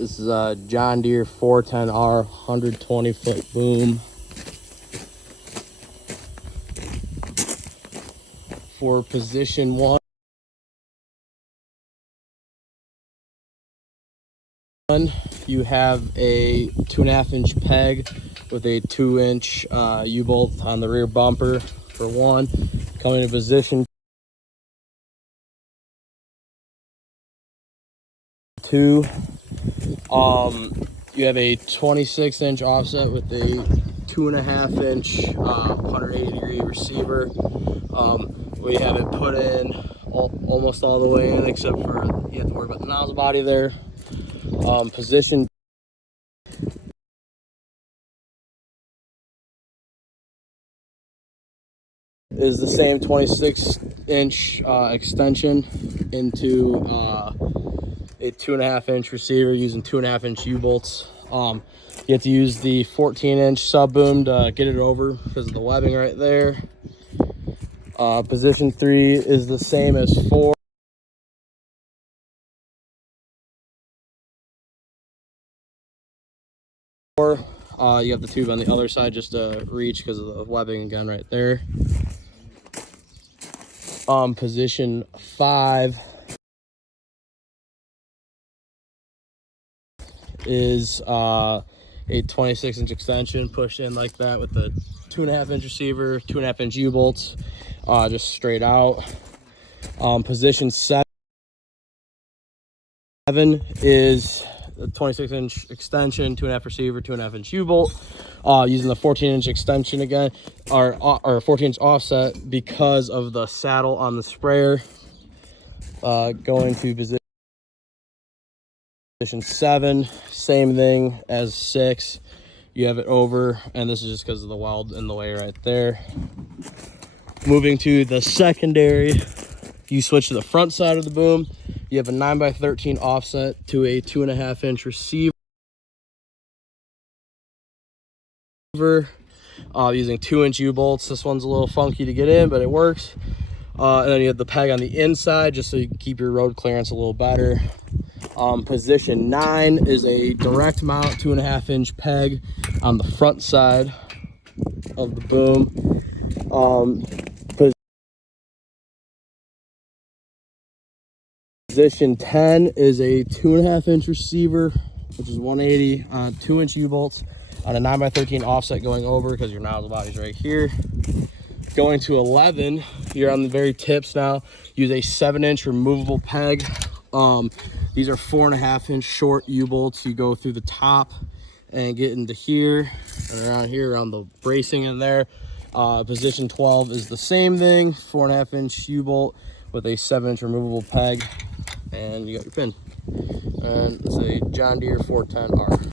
This is a John Deere 410R 120-foot boom for position 1. You have a 2.5-inch peg with a 2-inch U-bolt on the rear bumper for 1. Coming to position 2, you have a 26-inch offset with a 2.5-inch 180-degree receiver. We have it put in almost all the way in, except for you have to worry about the nozzle body there. Position is the same 26-inch extension into a 2.5-inch receiver using 2.5-inch U-bolts. You have to use the 14-inch sub boom to get it over because of the webbing right there. Position 3 is the same as 4. You have the tube on the other side just to reach because of the webbing again right there. Position 5 is a 26-inch extension pushed in like that with the 2.5-inch receiver, 2.5-inch U-bolts, just straight out. Position 7 is a 26-inch extension, 2.5 receiver, 2.5-inch U-bolt, using the 14-inch extension again, or 14-inch offset because of the saddle on the sprayer. Going to position 7, same thing as 6. You have it over, and this is just because of the weld in the way right there. Moving to the secondary, you switch to the front side of the boom. You have a 9x13 offset to a 2.5-inch receiver, using 2-inch U-bolts. This one's a little funky to get in, but it works. And then you have the peg on the inside just so you can keep your road clearance a little better. Position 9 is a direct mount 2.5-inch peg on the front side of the boom. Position 10 is a 2.5-inch receiver, which is 180 on 2-inch U-bolts on a 9x13 offset going over because your nozzle body's right here. Going to 11, you're on the very tips now. Use a 7-inch removable peg. These are 4.5-inch short U-bolts. You go through the top and get into here and around here around the bracing in there. Position 12 is the same thing, 4.5-inch U-bolt with a 7-inch removable peg, and you got your pin. And it's a John Deere 410R.